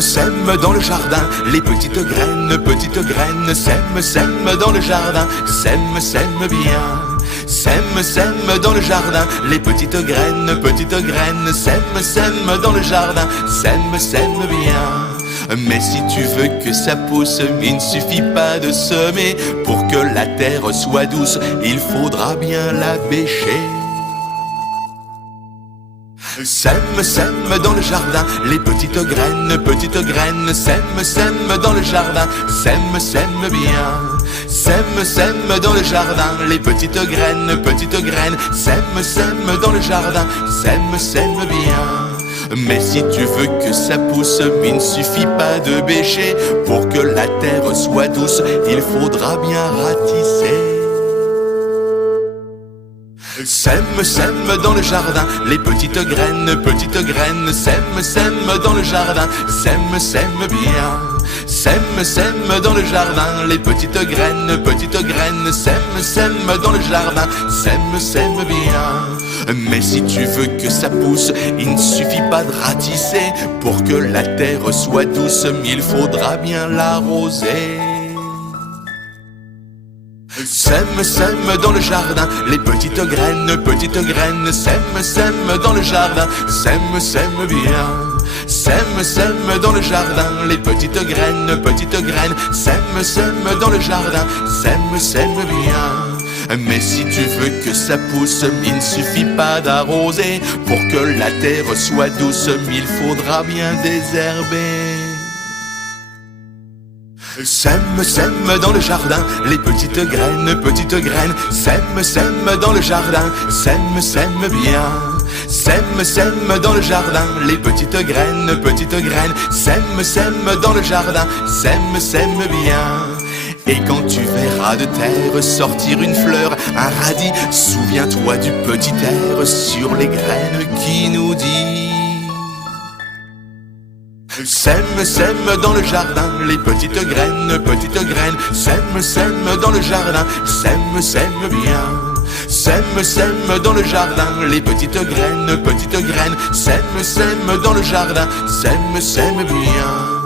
sème dans le jardin, les petites graines, sème dans le jardin, sème bien. Sème dans le jardin, les petites graines, sème dans le jardin, sème bien. Mais si tu veux que ça pousse, il ne suffit pas de semer. Pour que la terre soit douce, il faudra bien la bêcher. Sème dans le jardin, les petites graines, sème dans le jardin, sème bien. Sème dans le jardin, les petites graines, sème dans le jardin, sème bien. Mais si tu veux que ça pousse, il ne suffit pas de bêcher. Pour que la terre soit douce, il faudra bien ratisser. Sème dans le jardin, les petites graines, sème dans le jardin, sème bien. Sème dans le jardin, les petites graines, sème dans le jardin, sème bien. Mais si tu veux que ça pousse, il ne suffit pas de ratisser. Pour que la terre soit douce, il faudra bien l'arroser. Sème dans le jardin, les petites graines, sème dans le jardin, sème bien. Sème dans le jardin, les petites graines, sème dans le jardin, sème bien. Mais si tu veux que ça pousse, il ne suffit pas d'arroser. Pour que la terre soit douce, il faudra bien désherber. Sème dans le jardin, les petites graines, sème dans le jardin, sème bien. Sème dans le jardin, les petites graines, sème dans le jardin, sème bien. Et quand tu verras de terre sortir une fleur, un radis, souviens-toi du petit air sur les graines qui nous dit: Sème dans le jardin, les petites graines, sème dans le jardin, sème bien. Sème dans le jardin, les petites graines, sème dans le jardin, sème bien.